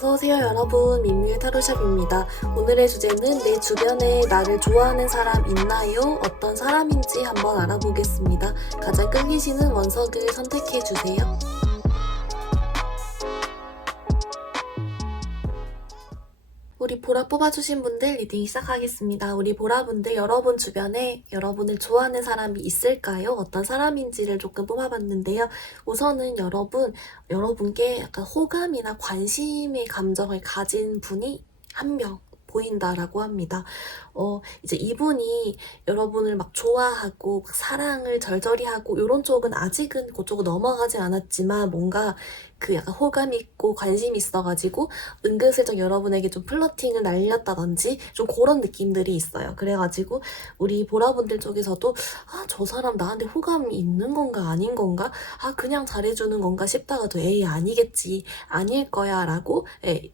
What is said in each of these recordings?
어서오세요 여러분, 민미의 타로샵입니다. 오늘의 주제는 내 주변에 나를 좋아하는 사람 있나요? 어떤 사람인지 한번 알아보겠습니다. 가장 끌리시는 원석을 선택해주세요. 우리 보라 뽑아주신 분들 리딩 시작하겠습니다. 우리 보라분들, 여러분 주변에 여러분을 좋아하는 사람이 있을까요? 어떤 사람인지를 조금 뽑아봤는데요. 우선은 여러분께 약간 호감이나 관심의 감정을 가진 분이 한 명 보인다라고 합니다. 이제 이분이 여러분을 막 좋아하고 막 사랑을 절절히 하고 이런 쪽은 아직은 그쪽으로 넘어가지 않았지만 뭔가 그 약간 호감 있고 관심 있어가지고 은근슬쩍 여러분에게 좀 플러팅을 날렸다든지 좀 그런 느낌들이 있어요. 그래가지고 우리 보라분들 쪽에서도 저 사람 나한테 호감이 있는 건가 아닌 건가? 그냥 잘해주는 건가 싶다가도 에이 아니겠지, 아닐 거야 라고,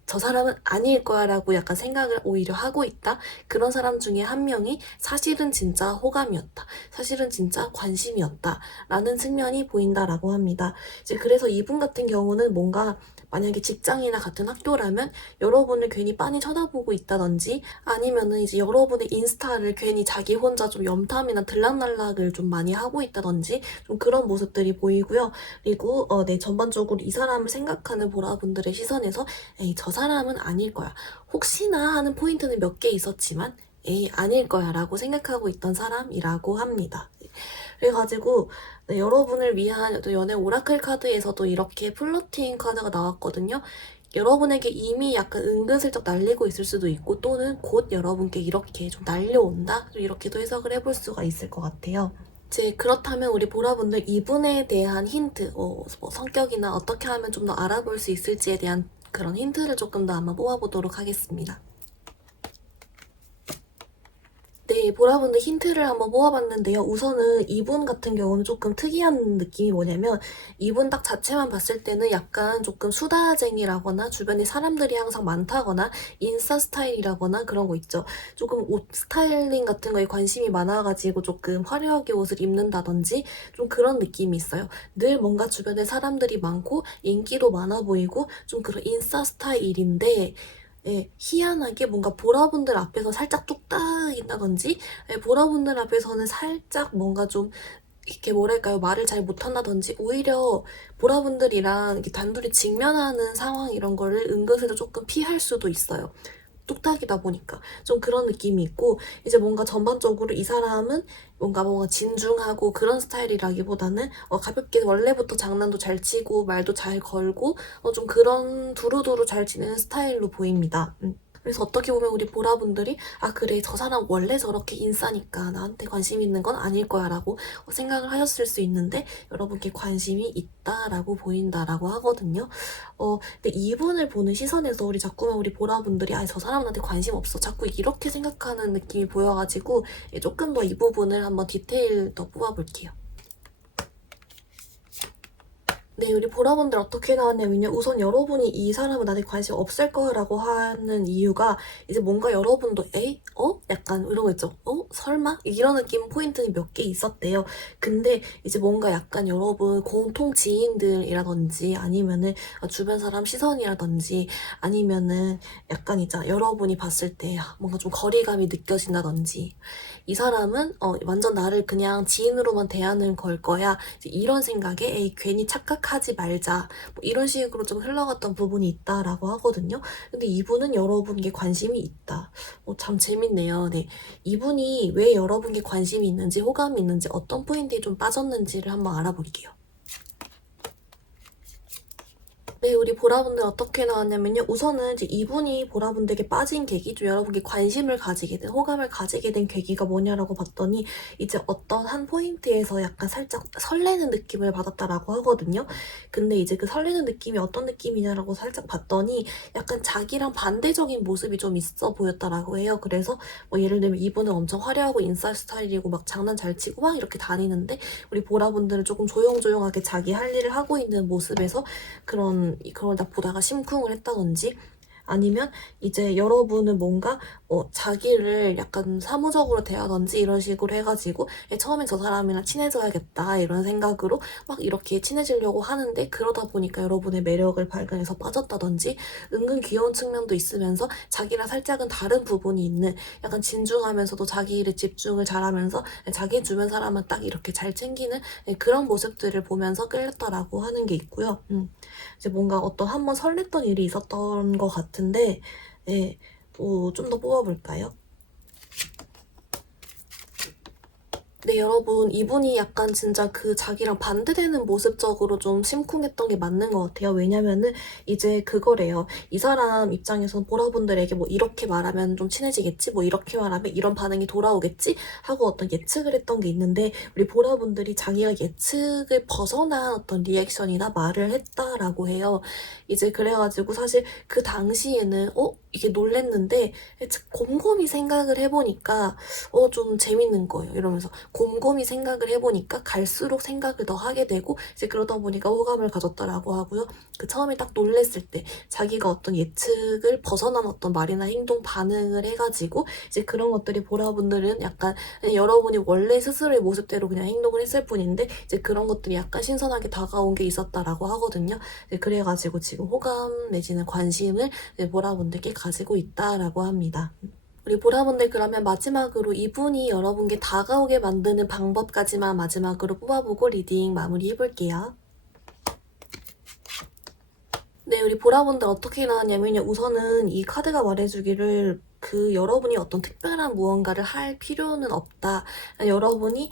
저 사람은 아닐 거야 라고 약간 생각을 오히려 하고 있다. 그런 사람 중에 한 명이 사실은 진짜 호감이었다, 사실은 진짜 관심이었다 라는 측면이 보인다라고 합니다. 이제 그래서 이분 같은 경우는 뭔가 만약에 직장이나 같은 학교라면 여러분을 괜히 빤히 쳐다보고 있다든지, 아니면은 이제 여러분의 인스타를 괜히 자기 혼자 좀 염탐이나 들락날락을 좀 많이 하고 있다든지 좀 그런 모습들이 보이고요. 그리고 전반적으로 이 사람을 생각하는 보라분들의 시선에서 에이 저 사람은 아닐 거야, 혹시나 하는 포인트는 몇 개 있었지만 에이 아닐 거야 라고 생각하고 있던 사람이라고 합니다. 그래가지고 여러분을 위한 연애 오라클 카드에서도 이렇게 플러팅 카드가 나왔거든요. 여러분에게 이미 약간 은근슬쩍 날리고 있을 수도 있고, 또는 곧 여러분께 이렇게 좀 날려온다, 이렇게도 해석을 해볼 수가 있을 것 같아요. 이제 그렇다면 우리 보라분들 이분에 대한 힌트, 뭐 성격이나 어떻게 하면 좀 더 알아볼 수 있을지에 대한 그런 힌트를 조금 더 한번 뽑아보도록 하겠습니다. 네, 보라분들 힌트를 한번 뽑아봤는데요. 우선은 이분 같은 경우는 조금 특이한 느낌이 뭐냐면, 이분 딱 자체만 봤을 때는 약간 조금 수다쟁이라거나 주변에 사람들이 항상 많다거나 인싸 스타일이라거나 그런 거 있죠. 조금 옷 스타일링 같은 거에 관심이 많아가지고 조금 화려하게 옷을 입는다든지 좀 그런 느낌이 있어요. 늘 뭔가 주변에 사람들이 많고 인기도 많아 보이고 좀 그런 인싸 스타일인데, 희한하게 뭔가 보라분들 앞에서 살짝 뚝딱 있다든지, 보라분들 앞에서는 살짝 뭔가 좀 이렇게 뭐랄까요, 말을 잘 못한다든지, 오히려 보라분들이랑 이렇게 단둘이 직면하는 상황 이런 거를 은근슬쩍 조금 피할 수도 있어요. 뚝딱이다 보니까 좀 그런 느낌이 있고, 이제 뭔가 전반적으로 이 사람은 뭔가 진중하고 그런 스타일이라기보다는 가볍게 원래부터 장난도 잘 치고 말도 잘 걸고 좀 그런 두루두루 잘 지내는 스타일로 보입니다. 그래서 어떻게 보면 우리 보라분들이 그래 저 사람 원래 저렇게 인싸니까 나한테 관심 있는 건 아닐 거야 라고 생각을 하셨을 수 있는데, 여러분께 관심이 있다라고 보인다라고 하거든요. 근데 이분을 보는 시선에서 자꾸만 우리 보라분들이 저 사람한테 관심 없어 자꾸 이렇게 생각하는 느낌이 보여가지고 조금 더 이 부분을 한번 디테일 더 뽑아볼게요. 네, 우리 보라분들 어떻게 나왔냐면요. 우선 여러분이 이 사람은 나한테 관심 없을 거라고 하는 이유가, 이제 뭔가 여러분도 에이? 약간 이런 거 있죠. 설마? 이런 느낌 포인트는 몇 개 있었대요. 근데 이제 뭔가 약간 여러분 공통 지인들이라든지, 아니면은 주변 사람 시선이라든지, 아니면은 약간 있잖아, 여러분이 봤을 때 뭔가 좀 거리감이 느껴진다든지, 이 사람은 완전 나를 그냥 지인으로만 대하는 걸 거야, 이런 생각에 에이 괜히 착각하지 말자, 뭐 이런 식으로 좀 흘러갔던 부분이 있다라고 하거든요. 근데 이분은 여러분께 관심이 있다. 참 재밌네요. 네, 이분이 왜 여러분께 관심이 있는지, 호감이 있는지, 어떤 포인트에 좀 빠졌는지를 한번 알아볼게요. 네, 우리 보라분들 어떻게 나왔냐면요. 우선은 이제 이분이 보라분들에게 빠진 계기, 좀 여러분께 관심을 가지게 된, 호감을 가지게 된 계기가 뭐냐라고 봤더니, 이제 어떤 한 포인트에서 약간 살짝 설레는 느낌을 받았다라고 하거든요. 근데 이제 그 설레는 느낌이 어떤 느낌이냐라고 살짝 봤더니 약간 자기랑 반대적인 모습이 좀 있어 보였다라고 해요. 그래서 예를 들면 이분은 엄청 화려하고 인싸 스타일이고 막 장난 잘 치고 막 이렇게 다니는데, 우리 보라분들은 조금 조용조용하게 자기 할 일을 하고 있는 모습에서 그런 걸 다 보다가 심쿵을 했다든지, 아니면 이제 여러분은 뭔가 자기를 약간 사무적으로 대하던지 이런 식으로 해가지고 처음엔 저 사람이랑 친해져야겠다 이런 생각으로 막 이렇게 친해지려고 하는데 그러다 보니까 여러분의 매력을 발견해서 빠졌다든지 은근 귀여운 측면도 있으면서 자기랑 살짝은 다른 부분이 있는 약간 진중하면서도 자기 일에 집중을 잘하면서 자기 주변 사람은 딱 이렇게 잘 챙기는 그런 모습들을 보면서 끌렸다라고 하는 게 있고요. 이제 뭔가 어떤 한번 설렜던 일이 있었던 것 같은데 예, 좀 더 뽑아볼까요? 네, 여러분, 이분이 약간 진짜 그 자기랑 반대되는 모습적으로 좀 심쿵했던 게 맞는 것 같아요. 왜냐면은 이제 그거래요. 이 사람 입장에서는 보라분들에게 뭐 이렇게 말하면 좀 친해지겠지? 뭐 이렇게 말하면 이런 반응이 돌아오겠지? 하고 어떤 예측을 했던 게 있는데 우리 보라분들이 자기가 예측을 벗어난 어떤 리액션이나 말을 했다라고 해요. 이제 그래가지고 사실 그 당시에는 이게 놀랬는데 곰곰이 생각을 해보니까 좀 재밌는 거예요. 이러면서 곰곰이 생각을 해보니까 갈수록 생각을 더 하게 되고 이제 그러다 보니까 호감을 가졌다라고 하고요. 그 처음에 딱 놀랬을 때 자기가 어떤 예측을 벗어난 어떤 말이나 행동 반응을 해가지고 이제 그런 것들이 보라분들은 약간 여러분이 원래 스스로의 모습대로 그냥 행동을 했을 뿐인데 이제 그런 것들이 약간 신선하게 다가온 게 있었다라고 하거든요. 그래가지고 지금 호감 내지는 관심을 보라분들께 가지고 있다라고 합니다. 우리 보라분들 그러면 마지막으로 이분이 여러분께 다가오게 만드는 방법까지만 마지막으로 뽑아보고 리딩 마무리해볼게요. 네, 우리 보라분들 어떻게 나왔냐면요. 우선은 이 카드가 말해주기를 여러분이 어떤 특별한 무언가를 할 필요는 없다. 여러분이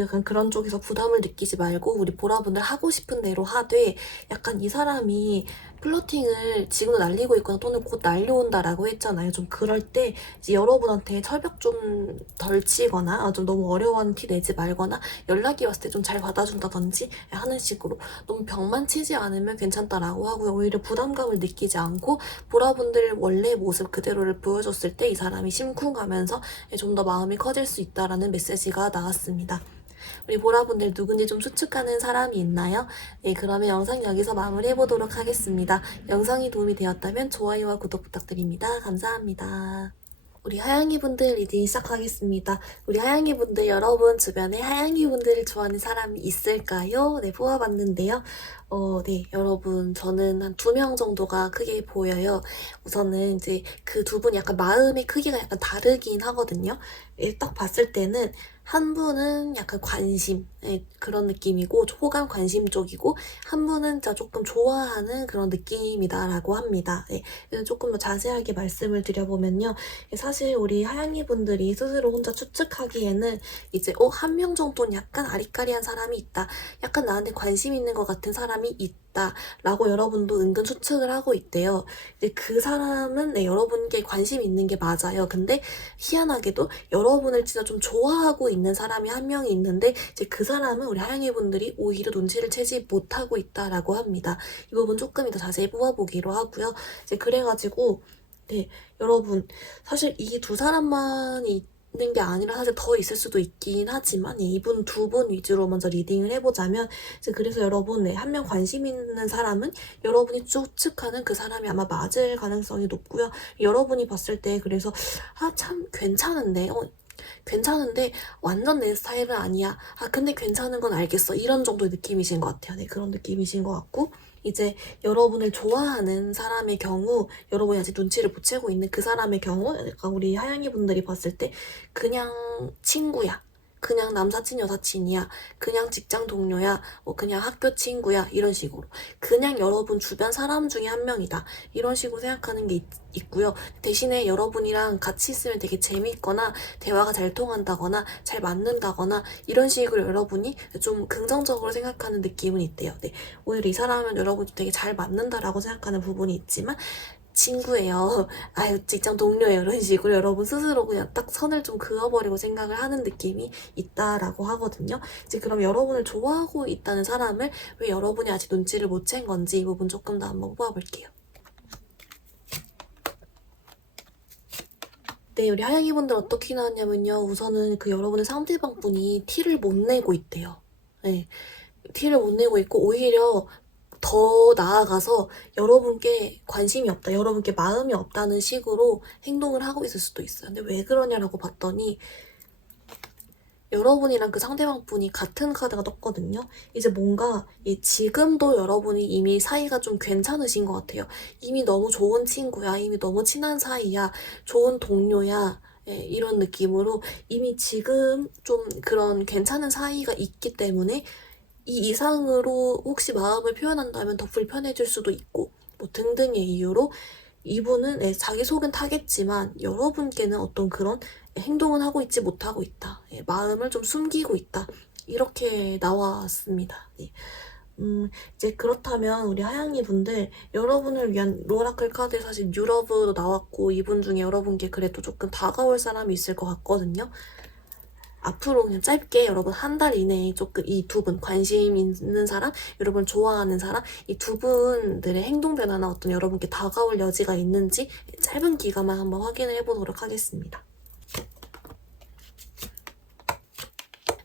약간 그런 쪽에서 부담을 느끼지 말고 우리 보라분들 하고 싶은 대로 하되 약간 이 사람이 플러팅을 지금도 날리고 있거나 또는 곧 날려온다라고 했잖아요. 좀 그럴 때 이제 여러분한테 철벽 좀 덜 치거나 좀 너무 어려워하는 티 내지 말거나 연락이 왔을 때 좀 잘 받아준다든지 하는 식으로 너무 벽만 치지 않으면 괜찮다라고 하고요. 오히려 부담감을 느끼지 않고 보라분들 원래 모습 그대로를 보여줬을 때 이 사람이 심쿵하면서 좀 더 마음이 커질 수 있다라는 메시지가 나왔습니다. 우리 보라분들 누군지 좀 추측하는 사람이 있나요? 네, 그러면 영상 여기서 마무리해보도록 하겠습니다. 영상이 도움이 되었다면 좋아요와 구독 부탁드립니다. 감사합니다. 우리 하양이 분들 리딩 시작하겠습니다. 우리 하양이 분들 여러분 주변에 하양이 분들을 좋아하는 사람이 있을까요? 네, 뽑아봤는데요. 네, 여러분 저는 한 2명 정도가 크게 보여요. 우선은 이제 그 두 분이 약간 마음의 크기가 약간 다르긴 하거든요. 딱 봤을 때는 한 분은 약간 관심 그런 느낌이고 호감 관심 쪽이고 한 분은 진짜 조금 좋아하는 그런 느낌이다라고 합니다. 조금 더 자세하게 말씀을 드려보면요. 사실 우리 하양이 분들이 스스로 혼자 추측하기에는 이제 한 명 정도는 약간 아리까리한 사람이 있다. 약간 나한테 관심 있는 것 같은 사람이 있다. 라고 여러분도 은근 추측을 하고 있대요. 근데 그 사람은 여러분께 관심 있는 게 맞아요. 근데 희한하게도 여러분을 진짜 좀 좋아하고 있는 사람이 한 명이 있는데 이제 그 사람은 우리 하양이 분들이 오히려 눈치를 채지 못하고 있다라고 합니다. 이 부분 조금 더 자세히 뽑아보기로 하고요. 이제 그래가지고 네, 여러분 사실 이 두 사람만이 있는 게 아니라 사실 더 있을 수도 있긴 하지만 이분 두 분 위주로 먼저 리딩을 해보자면 이제 그래서 여러분 한 명 관심 있는 사람은 여러분이 추측하는 그 사람이 아마 맞을 가능성이 높고요. 여러분이 봤을 때 그래서 참 괜찮은데 괜찮은데 완전 내 스타일은 아니야. 근데 괜찮은 건 알겠어. 이런 정도의 느낌이신 것 같아요. 네, 그런 느낌이신 것 같고 이제 여러분을 좋아하는 사람의 경우 여러분이 아직 눈치를 못 채고 있는 그 사람의 경우 약간 우리 하양이 분들이 봤을 때 그냥 친구야. 그냥 남사친 여사친이야. 그냥 직장 동료야. 그냥 학교 친구야. 이런 식으로. 그냥 여러분 주변 사람 중에 한 명이다. 이런 식으로 생각하는 게 있고요. 대신에 여러분이랑 같이 있으면 되게 재밌거나 대화가 잘 통한다거나 잘 맞는다거나 이런 식으로 여러분이 좀 긍정적으로 생각하는 느낌은 있대요. 네. 오히려 이 사람은 여러분 되게 잘 맞는다라고 생각하는 부분이 있지만 친구예요. 직장 동료예요. 이런 식으로 여러분 스스로 그냥 딱 선을 좀 그어버리고 생각을 하는 느낌이 있다라고 하거든요. 이제 그럼 여러분을 좋아하고 있다는 사람을 왜 여러분이 아직 눈치를 못 챈 건지 이 부분 조금 더 한번 뽑아볼게요. 네, 우리 하양이 분들 어떻게 나왔냐면요. 우선은 여러분의 상대방 분이 티를 못 내고 있대요. 네. 티를 못 내고 있고 오히려 더 나아가서 여러분께 관심이 없다, 여러분께 마음이 없다는 식으로 행동을 하고 있을 수도 있어요. 근데 왜 그러냐라고 봤더니 여러분이랑 그 상대방 분이 같은 카드가 떴거든요. 이제 뭔가 지금도 여러분이 이미 사이가 좀 괜찮으신 것 같아요. 이미 너무 좋은 친구야, 이미 너무 친한 사이야, 좋은 동료야, 이런 느낌으로 이미 지금 좀 그런 괜찮은 사이가 있기 때문에 이 이상으로 혹시 마음을 표현한다면 더 불편해질 수도 있고 뭐 등등의 이유로 이분은 자기 속은 타겠지만 여러분께는 어떤 그런 행동은 하고 있지 못하고 있다. 마음을 좀 숨기고 있다. 이렇게 나왔습니다. 이제 그렇다면 우리 하양이 분들 여러분을 위한 로라클 카드 사실 뉴러브도 나왔고 이분 중에 여러분께 그래도 조금 다가올 사람이 있을 것 같거든요. 앞으로 그냥 짧게 여러분 한 달 이내에 조금 이 두 분, 관심 있는 사람, 여러분 좋아하는 사람, 이 두 분들의 행동 변화나 어떤 여러분께 다가올 여지가 있는지 짧은 기간만 한번 확인을 해보도록 하겠습니다.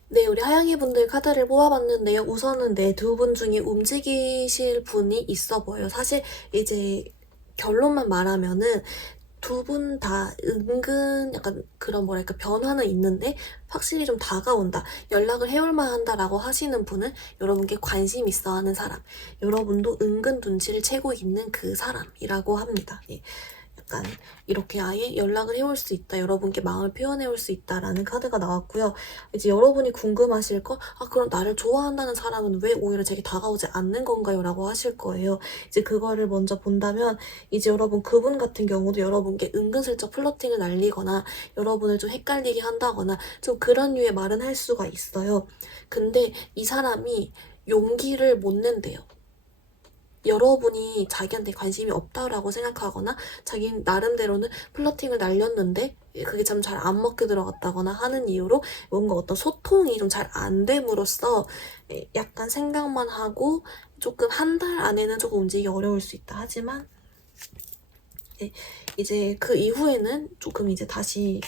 네, 우리 하양이 분들 카드를 뽑아봤는데요. 우선은 네, 두 분 중에 움직이실 분이 있어 보여요. 사실 이제 결론만 말하면은 두 분 다 은근 약간 그런 뭐랄까 변화는 있는데 확실히 좀 다가온다, 연락을 해올만 한다라고 하시는 분은 여러분께 관심 있어 하는 사람, 여러분도 은근 눈치를 채고 있는 그 사람이라고 합니다. 약간 이렇게 아예 연락을 해올 수 있다, 여러분께 마음을 표현해올 수 있다라는 카드가 나왔고요. 이제 여러분이 궁금하실 거, 그럼 나를 좋아한다는 사람은 왜 오히려 제게 다가오지 않는 건가요? 라고 하실 거예요. 이제 그거를 먼저 본다면 이제 여러분 그분 같은 경우도 여러분께 은근슬쩍 플러팅을 날리거나 여러분을 좀 헷갈리게 한다거나 좀 그런 류의 말은 할 수가 있어요. 근데 이 사람이 용기를 못 낸대요. 여러분이 자기한테 관심이 없다라고 생각하거나 자기 나름대로는 플러팅을 날렸는데 그게 참 잘 안 먹게 들어갔다거나 하는 이유로 뭔가 어떤 소통이 좀 잘 안 됨으로써 약간 생각만 하고 조금 한 달 안에는 조금 움직이기 어려울 수 있다. 하지만 이제 그 이후에는 조금 이제 다시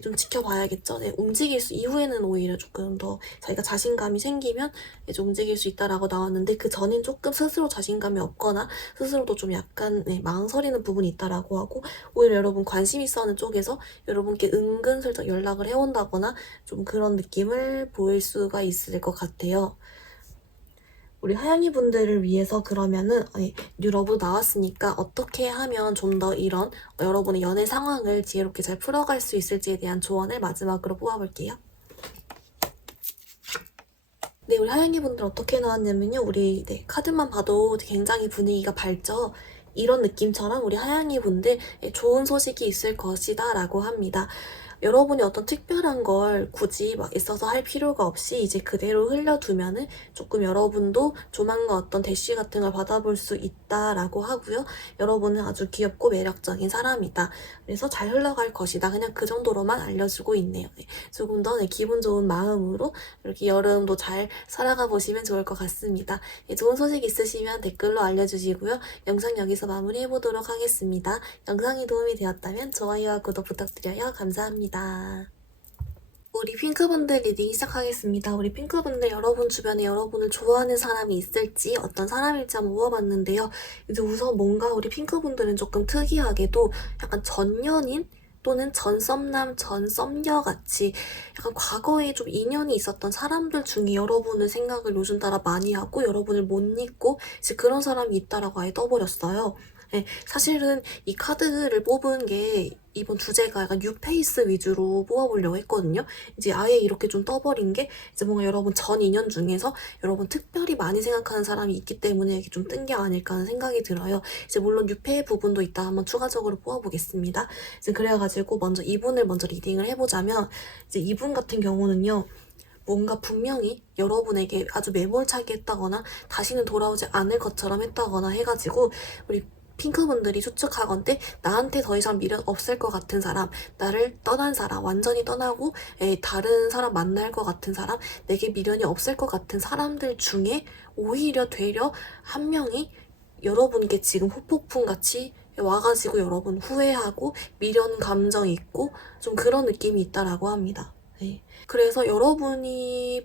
좀 지켜봐야겠죠. 움직일 수, 이후에는 오히려 조금 더 자기가 자신감이 생기면 좀 움직일 수 있다라고 나왔는데 그 전엔 조금 스스로 자신감이 없거나 스스로도 좀 약간 망설이는 부분이 있다라고 하고 오히려 여러분 관심 있어 하는 쪽에서 여러분께 은근슬쩍 연락을 해온다거나 좀 그런 느낌을 보일 수가 있을 것 같아요. 우리 하양이 분들을 위해서 그러면은 뉴러브 나왔으니까 어떻게 하면 좀 더 이런 여러분의 연애 상황을 지혜롭게 잘 풀어갈 수 있을지에 대한 조언을 마지막으로 뽑아볼게요. 네, 우리 하양이 분들 어떻게 나왔냐면요. 우리 카드만 봐도 굉장히 분위기가 밝죠? 이런 느낌처럼 우리 하양이 분들 좋은 소식이 있을 것이다 라고 합니다. 여러분이 어떤 특별한 걸 굳이 막 있어서 할 필요가 없이 이제 그대로 흘려두면은 조금 여러분도 조만간 어떤 대시 같은 걸 받아볼 수 있다라고 하고요. 여러분은 아주 귀엽고 매력적인 사람이다. 그래서 잘 흘러갈 것이다. 그냥 그 정도로만 알려주고 있네요. 조금 더 기분 좋은 마음으로 이렇게 여름도 잘 살아가 보시면 좋을 것 같습니다. 좋은 소식 있으시면 댓글로 알려주시고요. 영상 여기서 마무리해보도록 하겠습니다. 영상이 도움이 되었다면 좋아요와 구독 부탁드려요. 감사합니다. 우리 핑크분들 리딩 시작하겠습니다. 우리 핑크분들 여러분 주변에 여러분을 좋아하는 사람이 있을지 어떤 사람일지 한번 물어봤는데요. 이제 우선 뭔가 우리 핑크분들은 조금 특이하게도 약간 전연인 또는 전썸남, 전썸녀같이 약간 과거에 좀 인연이 있었던 사람들 중에 여러분을 생각을 요즘 따라 많이 하고 여러분을 못 잊고 이제 그런 사람이 있다라고 아예 떠버렸어요. 사실은 이 카드를 뽑은 게 이번 주제가 약간 뉴페이스 위주로 뽑아보려고 했거든요. 이제 아예 이렇게 좀 떠버린 게 이제 뭔가 여러분 전 인연 중에서 여러분 특별히 많이 생각하는 사람이 있기 때문에 이게 좀 뜬 게 아닐까 하는 생각이 들어요. 이제 물론 뉴페 부분도 이따 한번 추가적으로 뽑아보겠습니다. 이제 그래가지고 먼저 이분을 먼저 리딩을 해보자면 이제 이분 같은 경우는요. 뭔가 분명히 여러분에게 아주 매몰차게 했다거나 다시는 돌아오지 않을 것처럼 했다거나 해가지고 우리 핑크분들이 추측하건대 나한테 더 이상 미련 없을 것 같은 사람, 나를 떠난 사람, 완전히 떠나고 다른 사람 만날 것 같은 사람, 내게 미련이 없을 것 같은 사람들 중에 오히려 되려 한 명이 여러분께 지금 후폭풍같이 와가지고 여러분 후회하고 미련 감정이 있고 좀 그런 느낌이 있다라고 합니다. 네. 그래서 여러분의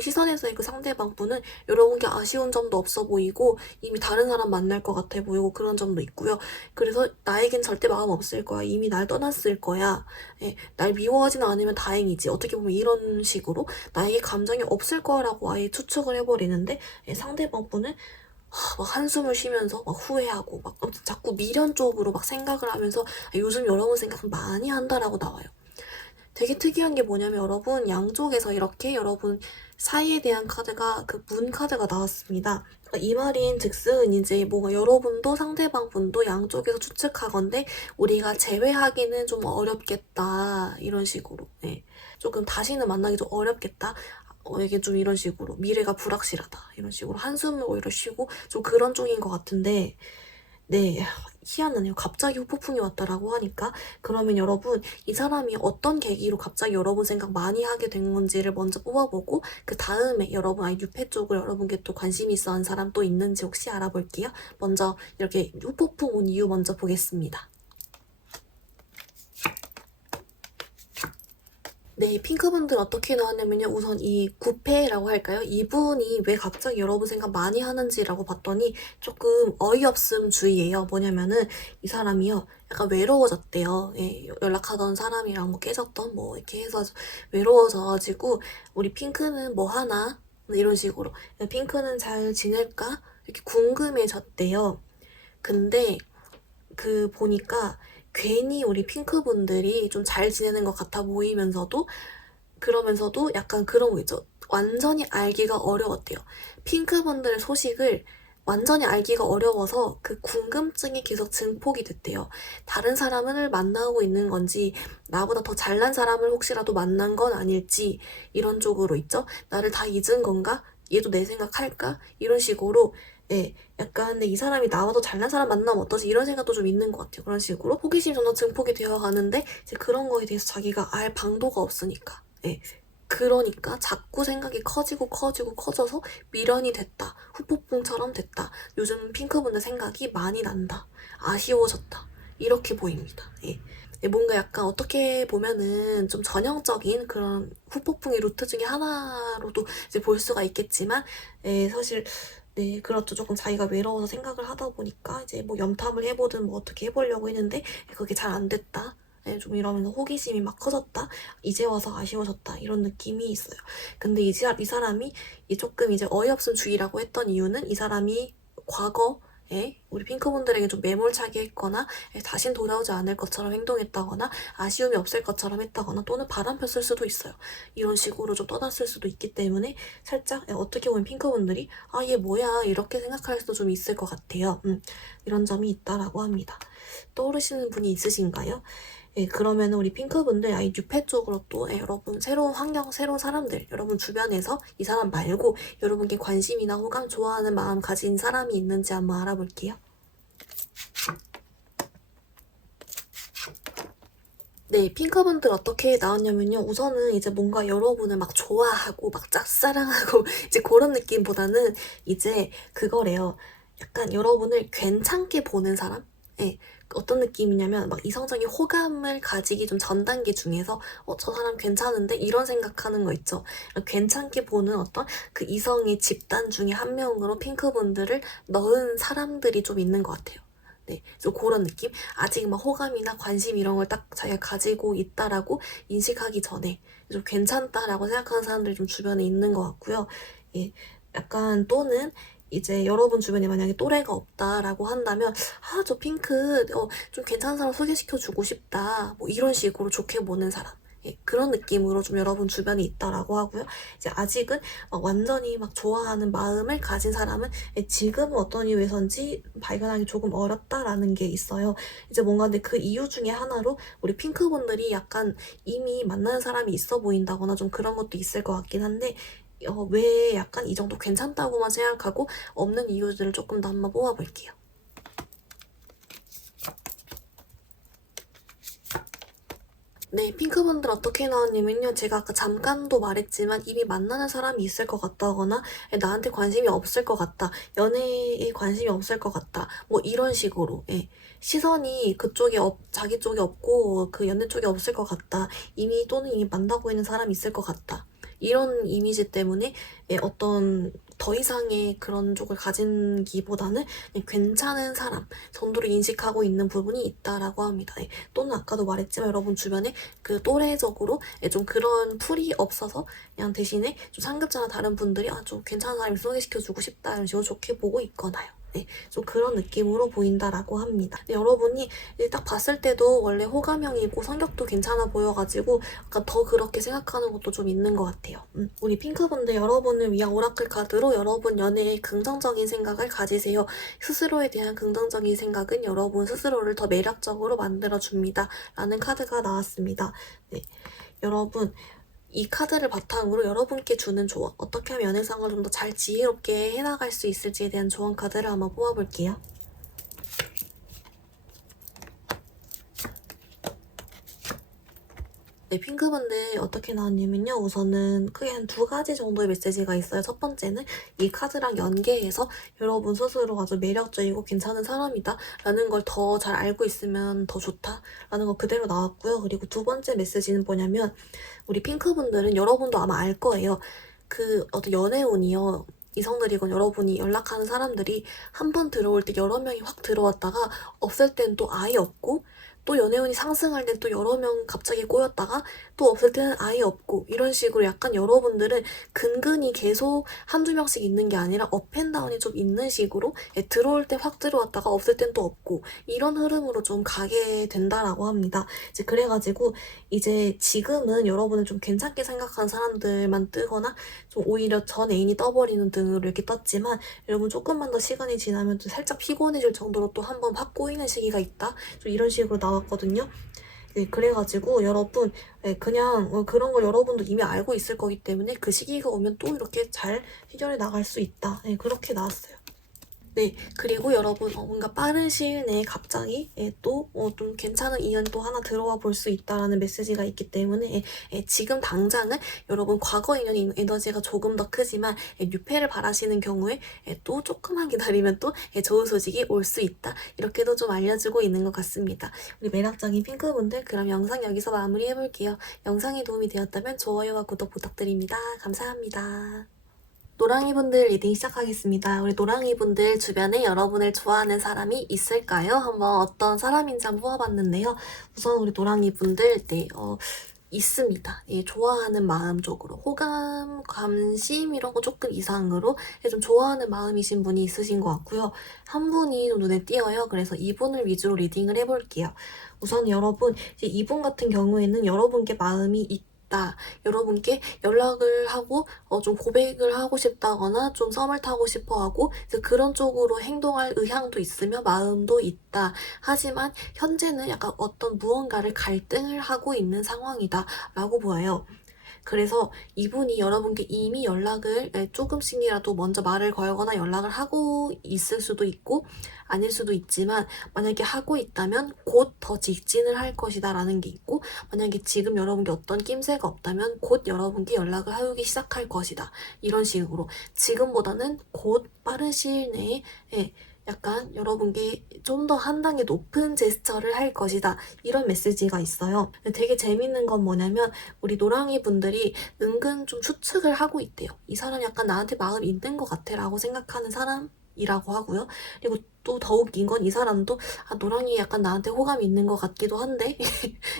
시선에서의 그 상대방 분은 여러분께 아쉬운 점도 없어 보이고 이미 다른 사람 만날 것 같아 보이고 그런 점도 있고요. 그래서 나에겐 절대 마음 없을 거야. 이미 날 떠났을 거야. 예, 날 미워하지는 않으면 다행이지. 어떻게 보면 이런 식으로 나에게 감정이 없을 거라고 아예 추측을 해버리는데 예, 상대방 분은 막 한숨을 쉬면서 막 후회하고 막 자꾸 미련 쪽으로 막 생각을 하면서 요즘 여러분 생각은 많이 한다라고 나와요. 되게 특이한 게 뭐냐면 여러분 양쪽에서 이렇게 여러분 사이에 대한 카드가 그 문 카드가 나왔습니다. 이 말인 즉슨 이제 뭔가 여러분도 상대방 분도 양쪽에서 추측하건대 우리가 재회하기는 좀 어렵겠다 이런 식으로 네. 조금 다시는 만나기 좀 어렵겠다. 이게 좀 이런 식으로 미래가 불확실하다 이런 식으로 한숨을 오히려 쉬고 좀 그런 쪽인 것 같은데 네, 희한하네요. 갑자기 후폭풍이 왔다라고 하니까 그러면 여러분 이 사람이 어떤 계기로 갑자기 여러분 생각 많이 하게 된 건지를 먼저 뽑아보고 그 다음에 여러분 유패 쪽을 여러분께 또 관심이 있어 한 사람 또 있는지 혹시 알아볼게요. 먼저 이렇게 후폭풍 온 이유 먼저 보겠습니다. 네, 핑크분들 어떻게 나왔냐면요. 우선 이 구패라고 할까요? 이분이 왜 갑자기 여러분 생각 많이 하는지라고 봤더니 조금 어이없음 주의예요. 뭐냐면은 이 사람이요. 약간 외로워졌대요. 예, 연락하던 사람이랑 뭐 깨졌던 뭐 이렇게 해서 외로워져가지고 우리 핑크는 뭐 하나? 이런 식으로 핑크는 잘 지낼까? 이렇게 궁금해졌대요. 근데 그 보니까 괜히 우리 핑크분들이 좀 잘 지내는 것 같아 보이면서도 그러면서도 약간 그런 거 있죠. 완전히 알기가 어려웠대요. 핑크분들의 소식을 완전히 알기가 어려워서 그 궁금증이 계속 증폭이 됐대요. 다른 사람을 만나고 있는 건지, 나보다 더 잘난 사람을 혹시라도 만난 건 아닐지, 이런 쪽으로 있죠. 나를 다 잊은 건가? 얘도 내 생각할까? 이런 식으로 네, 약간 근데 이 사람이 나와 더 잘난 사람 만나면 어떠지? 이런 생각도 좀 있는 것 같아요. 그런 식으로 호기심이 점점 증폭이 되어 가는데 이제 그런 거에 대해서 자기가 알 방도가 없으니까 네. 그러니까 자꾸 생각이 커져서 미련이 됐다. 후폭풍처럼 됐다. 요즘 핑크분들 생각이 많이 난다. 아쉬워졌다. 이렇게 보입니다. 예. 뭔가 약간 어떻게 보면은 좀 전형적인 그런 후폭풍의 루트 중에 하나로도 이제 볼 수가 있겠지만, 사실 네, 그렇죠. 조금 자기가 외로워서 생각을 하다 보니까 이제 뭐 염탐을 해보든 뭐 어떻게 해보려고 했는데 그게 잘 안 됐다. 네, 좀 이러면서 호기심이 막 커졌다. 이제 와서 아쉬워졌다. 이런 느낌이 있어요. 근데 이 사람이 조금 이제 어이없음 주의라고 했던 이유는 이 사람이 과거에 우리 핑크분들에게 좀 매몰차게 했거나 다신 돌아오지 않을 것처럼 행동했다거나 아쉬움이 없을 것처럼 했다거나 또는 바람 폈을 수도 있어요. 이런 식으로 좀 떠났을 수도 있기 때문에 살짝 어떻게 보면 핑크분들이 얘 뭐야 이렇게 생각할 수도 좀 있을 것 같아요. 이런 점이 있다라고 합니다. 떠오르시는 분이 있으신가요? 그러면 우리 핑크분들 뉴페 쪽으로 또 여러분 새로운 환경, 새로운 사람들 여러분 주변에서 이 사람 말고 여러분께 관심이나 호감, 좋아하는 마음 가진 사람이 있는지 한번 알아볼게요. 네, 핑크분들 어떻게 나왔냐면요. 우선은 이제 뭔가 여러분을 막 좋아하고 막 짝사랑하고 이제 그런 느낌보다는 이제 그거래요. 약간 여러분을 괜찮게 보는 사람? 네, 어떤 느낌이냐면 막 이성적인 호감을 가지기 좀 전 단계 중에서 저 사람 괜찮은데? 이런 생각하는 거 있죠. 괜찮게 보는 어떤 그 이성의 집단 중에 한 명으로 핑크분들을 넣은 사람들이 좀 있는 것 같아요. 네, 좀 그런 느낌? 아직 막 호감이나 관심 이런 걸 딱 자기가 가지고 있다라고 인식하기 전에 좀 괜찮다라고 생각하는 사람들이 좀 주변에 있는 것 같고요. 예, 약간 또는 이제 여러분 주변에 만약에 또래가 없다라고 한다면 저 핑크 좀 괜찮은 사람 소개시켜주고 싶다 뭐 이런 식으로 좋게 보는 사람 그런 느낌으로 좀 여러분 주변에 있다라고 하고요. 이제 아직은 막 완전히 막 좋아하는 마음을 가진 사람은 지금은 어떤 이유에선지 발견하기 조금 어렵다라는 게 있어요. 이제 뭔가 근데 그 이유 중에 하나로 우리 핑크분들이 약간 이미 만나는 사람이 있어 보인다거나 좀 그런 것도 있을 것 같긴 한데 왜 약간 이 정도 괜찮다고만 생각하고 없는 이유들을 조금 더 한번 뽑아볼게요. 네, 핑크분들 어떻게 나왔냐면요. 제가 아까 잠깐도 말했지만 이미 만나는 사람이 있을 것 같다거나 나한테 관심이 없을 것 같다. 연애에 관심이 없을 것 같다. 뭐 이런 식으로. 예. 시선이 그쪽에 자기 쪽에 없고 그 연애 쪽에 없을 것 같다. 또는 이미 만나고 있는 사람이 있을 것 같다. 이런 이미지 때문에 어떤 더 이상의 그런 쪽을 가진기보다는 괜찮은 사람 정도로 인식하고 있는 부분이 있다라고 합니다. 또는 아까도 말했지만 여러분 주변에 그 또래적으로 좀 그런 풀이 없어서 그냥 대신에 좀 상급자나 다른 분들이 좀 괜찮은 사람을 소개시켜주고 싶다 이런 식으로 좋게 보고 있거나요. 좀 그런 느낌으로 보인다라고 합니다. 여러분이 딱 봤을 때도 원래 호감형이고 성격도 괜찮아 보여가지고 약간 더 그렇게 생각하는 것도 좀 있는 것 같아요. 우리 핑크분들 여러분을 위한 오라클 카드로 여러분 연애에 긍정적인 생각을 가지세요. 스스로에 대한 긍정적인 생각은 여러분 스스로를 더 매력적으로 만들어줍니다. 라는 카드가 나왔습니다. 네. 여러분 이 카드를 바탕으로 여러분께 주는 조언, 어떻게 하면 연애상을 좀 더 잘 지혜롭게 해나갈 수 있을지에 대한 조언 카드를 한번 뽑아볼게요. 네, 핑크분들 어떻게 나왔냐면요. 우선은 크게 한 2가지 정도의 메시지가 있어요. 첫 번째는 이 카드랑 연계해서 여러분 스스로 아주 매력적이고 괜찮은 사람이다 라는 걸 더 잘 알고 있으면 더 좋다 라는 거 그대로 나왔고요. 그리고 2번째 메시지는 뭐냐면 우리 핑크분들은 여러분도 아마 알 거예요. 그 어떤 연애운이요. 이성들이건 여러분이 연락하는 사람들이 한 번 들어올 때 여러 명이 확 들어왔다가 없을 땐 또 아예 없고 또 연애운이 상승할 때 또 여러 명 갑자기 꼬였다가 또 없을 때는 아예 없고 이런 식으로 약간 여러분들은 근근히 계속 한두 명씩 있는 게 아니라 업앤다운이 좀 있는 식으로 들어올 때 확 들어왔다가 없을 땐 또 없고 이런 흐름으로 좀 가게 된다라고 합니다. 이제 그래가지고 이제 지금은 여러분을 좀 괜찮게 생각하는 사람들만 뜨거나 좀 오히려 전 애인이 떠버리는 등으로 이렇게 떴지만 여러분 조금만 더 시간이 지나면 또 살짝 피곤해질 정도로 또 한 번 확 꼬이는 시기가 있다. 좀 이런 식으로 나왔거든요. 네, 그래가지고 여러분 그냥 그런 걸 여러분도 이미 알고 있을 거기 때문에 그 시기가 오면 또 이렇게 잘 해결해 나갈 수 있다. 네, 그렇게 나왔어요. 네, 그리고 여러분 뭔가 빠른 시일 내에 갑자기 또 좀 괜찮은 인연이 또 하나 들어와 볼 수 있다라는 메시지가 있기 때문에 지금 당장은 여러분 과거 인연의 에너지가 조금 더 크지만 뉴페를 바라시는 경우에 또 조금만 기다리면 또 좋은 소식이 올 수 있다. 이렇게도 좀 알려주고 있는 것 같습니다. 우리 매력적인 핑크분들 그럼 영상 여기서 마무리해볼게요. 영상이 도움이 되었다면 좋아요와 구독 부탁드립니다. 감사합니다. 노랑이분들 리딩 시작하겠습니다. 우리 노랑이분들 주변에 여러분을 좋아하는 사람이 있을까요? 한번 어떤 사람인지 한번 뽑아봤는데요. 우선 우리 노랑이분들 있습니다. 좋아하는 마음 쪽으로 호감, 관심 이런 거 조금 이상으로 좀 좋아하는 마음이신 분이 있으신 것 같고요. 한 분이 눈에 띄어요. 그래서 이분을 위주로 리딩을 해볼게요. 우선 여러분 이분 같은 경우에는 여러분께 마음이 있다. 여러분께 연락을 하고 좀 고백을 하고 싶다거나 좀 썸을 타고 싶어 하고 그런 쪽으로 행동할 의향도 있으며 마음도 있다. 하지만 현재는 약간 어떤 무언가를 갈등을 하고 있는 상황이다 라고 보여요. 그래서 이분이 여러분께 이미 연락을 조금씩이라도 먼저 말을 걸거나 연락을 하고 있을 수도 있고 아닐 수도 있지만 만약에 하고 있다면 곧 더 직진을 할 것이다 라는 게 있고 만약에 지금 여러분께 어떤 낌새가 없다면 곧 여러분께 연락을 하기 시작할 것이다. 이런 식으로 지금보다는 곧 빠른 시일 내에 약간 여러분께 좀 더 한 단계 높은 제스처를 할 것이다. 이런 메시지가 있어요. 되게 재밌는 건 뭐냐면 우리 노랑이 분들이 은근 좀 추측을 하고 있대요. 이 사람 약간 나한테 마음 있는 것 같아 라고 생각하는 사람이라고 하고요. 그리고 또 더 웃긴 건 이 사람도 노랑이 약간 나한테 호감이 있는 것 같기도 한데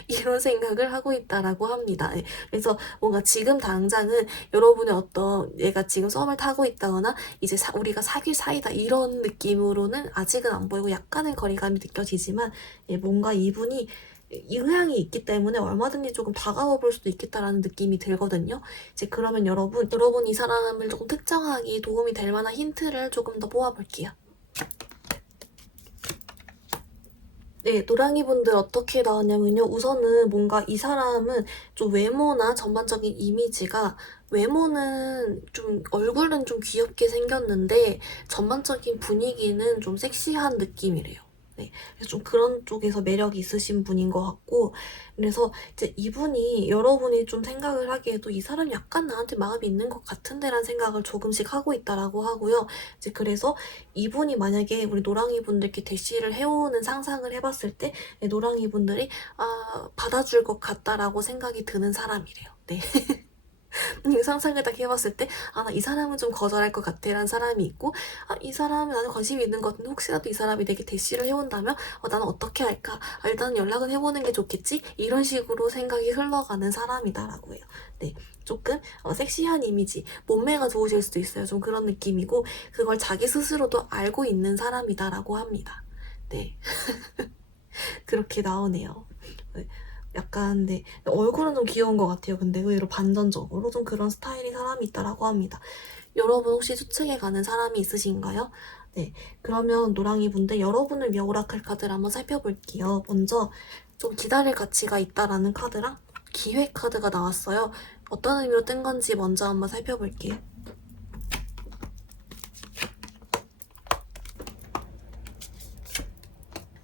이런 생각을 하고 있다라고 합니다. 그래서 뭔가 지금 당장은 여러분의 어떤 얘가 지금 썸을 타고 있다거나 이제 우리가 사귈 사이다 이런 느낌으로는 아직은 안 보이고 약간의 거리감이 느껴지지만 뭔가 이분이 이 의향이 있기 때문에 얼마든지 조금 다가와 볼 수도 있겠다라는 느낌이 들거든요. 이제 그러면 여러분 이 사람을 조금 특정하기 도움이 될 만한 힌트를 조금 더 뽑아볼게요. 네, 노랑이분들 어떻게 나왔냐면요. 우선은 뭔가 이 사람은 좀 외모나 전반적인 이미지가 외모는 좀 얼굴은 좀 귀엽게 생겼는데 전반적인 분위기는 좀 섹시한 느낌이래요. 네, 그래서 좀 그런 쪽에서 매력이 있으신 분인 것 같고, 그래서 이제 이분이 여러분이 좀 생각을 하기에도 이 사람이 약간 나한테 마음이 있는 것 같은데라는 생각을 조금씩 하고 있다라고 하고요. 이제 그래서 이분이 만약에 우리 노랑이 분들께 대시를 해오는 상상을 해봤을 때 노랑이 분들이 받아줄 것 같다라고 생각이 드는 사람이래요. 네. 상상을 딱 해봤을 때, 나 이 사람은 좀 거절할 것 같아 라는 사람이 있고, 이 사람은 나는 관심이 있는 것 같은데 혹시라도 이 사람이 내게 대시를 해온다면 나는 어떻게 할까? 일단 연락은 해보는 게 좋겠지? 이런 식으로 생각이 흘러가는 사람이다라고 해요. 네, 조금 섹시한 이미지, 몸매가 좋으실 수도 있어요. 좀 그런 느낌이고, 그걸 자기 스스로도 알고 있는 사람이다라고 합니다. 네. 그렇게 나오네요. 네, 약간 네, 얼굴은 좀 귀여운 것 같아요. 근데 의외로 반전적으로 좀 그런 스타일의 사람이 있다라고 합니다. 여러분 혹시 추측해 가는 사람이 있으신가요? 네, 그러면 노랑이 분들 여러분을 위한 오라클 카드를 한번 살펴볼게요. 먼저 좀 기다릴 가치가 있다라는 카드랑 기회 카드가 나왔어요. 어떤 의미로 뜬 건지 먼저 한번 살펴볼게요.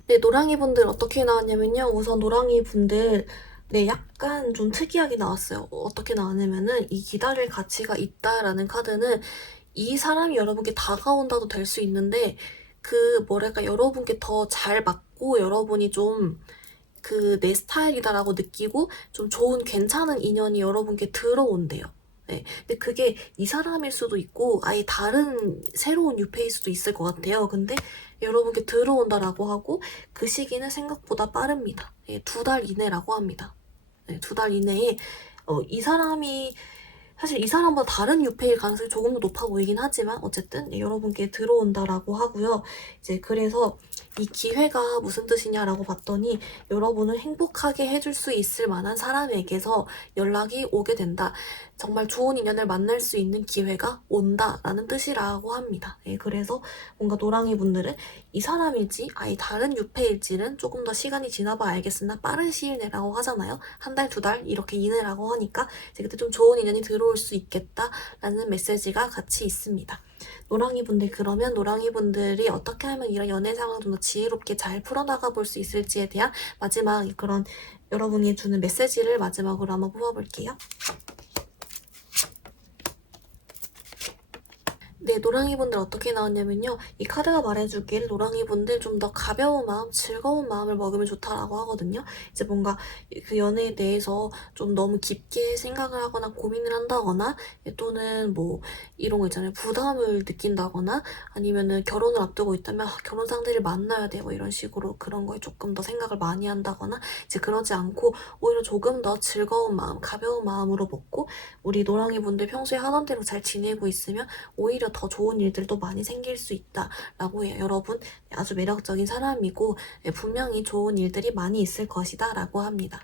네, 노랑이 분들 어떻게 나왔냐면요. 우선 노랑이 분들 네, 약간 좀 특이하게 나왔어요. 어떻게 나왔냐면은 이 기다릴 가치가 있다라는 카드는 이 사람이 여러분께 다가온다도 될 수 있는데 그 뭐랄까 여러분께 더 잘 맞고 여러분이 좀 내 스타일이다라고 느끼고 좀 좋은 괜찮은 인연이 여러분께 들어온대요. 네. 근데 그게 이 사람일 수도 있고 아예 다른 새로운 유페일 수도 있을 것 같아요. 근데 여러분께 들어온다라고 하고 그 시기는 생각보다 빠릅니다. 네, 2달 이내라고 합니다. 네, 2달 이내에 이 사람이 사실 이 사람보다 다른 유페일 가능성이 조금 더 높아 보이긴 하지만 어쨌든 네, 여러분께 들어온다라고 하고요. 이제 그래서 이 기회가 무슨 뜻이냐라고 봤더니 여러분을 행복하게 해줄 수 있을 만한 사람에게서 연락이 오게 된다. 정말 좋은 인연을 만날 수 있는 기회가 온다라는 뜻이라고 합니다. 네, 그래서 뭔가 노랑이 분들은 이 사람일지 아예 다른 유페일지는 조금 더 시간이 지나봐 알겠으나 빠른 시일 내라고 하잖아요. 1달, 2달 이렇게 이내라고 하니까 이제 그때 좀 좋은 인연이 들어올 수 있겠다라는 메시지가 같이 있습니다. 노랑이 분들 그러면 노랑이 분들이 어떻게 하면 이런 연애 상황을 좀 더 지혜롭게 잘 풀어나가 볼 수 있을지에 대한 마지막 그런 여러분이 주는 메시지를 마지막으로 한번 뽑아볼게요. 네, 노랑이분들 어떻게 나왔냐면요. 이 카드가 말해주길 노랑이분들 좀 더 가벼운 마음, 즐거운 마음을 먹으면 좋다라고 하거든요. 이제 뭔가 그 연애에 대해서 좀 너무 깊게 생각을 하거나 고민을 한다거나 또는 뭐 이런 거 있잖아요. 부담을 느낀다거나 아니면은 결혼을 앞두고 있다면 결혼 상대를 만나야 돼 뭐 이런 식으로 그런 거에 조금 더 생각을 많이 한다거나 이제 그러지 않고 오히려 조금 더 즐거운 마음, 가벼운 마음으로 먹고 우리 노랑이분들 평소에 하던 대로 잘 지내고 있으면 오히려 더 좋은 일들도 많이 생길 수 있다라고 해요. 여러분 아주 매력적인 사람이고 분명히 좋은 일들이 많이 있을 것이다 라고 합니다.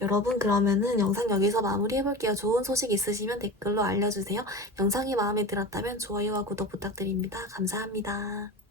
여러분 그러면은 영상 여기서 마무리해볼게요. 좋은 소식 있으시면 댓글로 알려주세요. 영상이 마음에 들었다면 좋아요와 구독 부탁드립니다. 감사합니다.